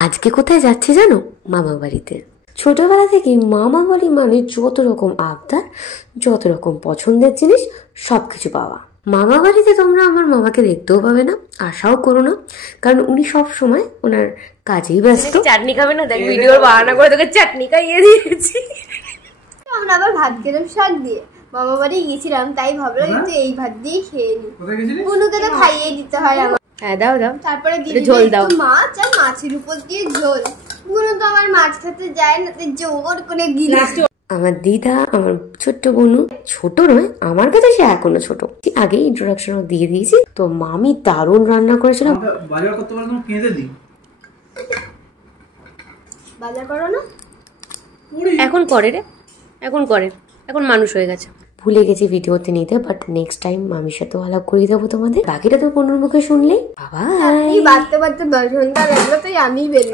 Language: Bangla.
আজকে কোথায় যাচ্ছি জানো? মামা বাড়িতে। ছোটবেলা থেকে মামা বাড়ি মানে যত রকম আবদার, যত রকম পছন্দের জিনিস সবকিছু পাওয়া। মামা বাড়িতে তোমরা আমার মামাকে দেখতেও পাবে না, আশাও করো না, কারণ উনি সব সময় ওনার কাজেই ব্যস্ত। চাটনি খাবে না, দেখ ভিডিওর বাহানা করে তোকে চাটনি খাইয়ে দিয়েছি। আমরা আবার ভাত খেলাম শাক দিয়ে। মামা বাড়ি গেছিলাম, তাই ভাবলাম কিন্তু এই ভাত দিয়ে খেয়ে নি। বুনুকে তো খাইয়ে দিতে হয় আমার। হ্যাঁ দাও দাও। তারপরে ঝোল দাও, মাছ আর মাছের উপর দিয়ে ঝোল। বুনু তো আমার মাছ খেতে যায় না, জোর করে গিলে। আমার দিদা, আমার ছোট্ট বোনু, ছোট নয় আমার কাছে সে এখনো ছোট, আগে ইন্ট্রোডাকশন দিয়ে দিয়েছি। তো মামি দারুণ রান্না করেছিল। বাজার করতে পারলে তুমি কেঁদে দিই। বাজার করো না? এখন করে রে, এখন করে, এখন মানুষ হয়ে গেছে। ভুলে গেছি ভিডিওতে নিতে, বাট নেক্সট টাইম মামির সাথে আলাপ করিয়ে দেবো তোমাদের। বাকিটা তো বোনের মুখে শুনলেই। বাবা বাড়তে বাড়তে 10 ঘন্টা লাগলো, তাই আমি বেরিয়ে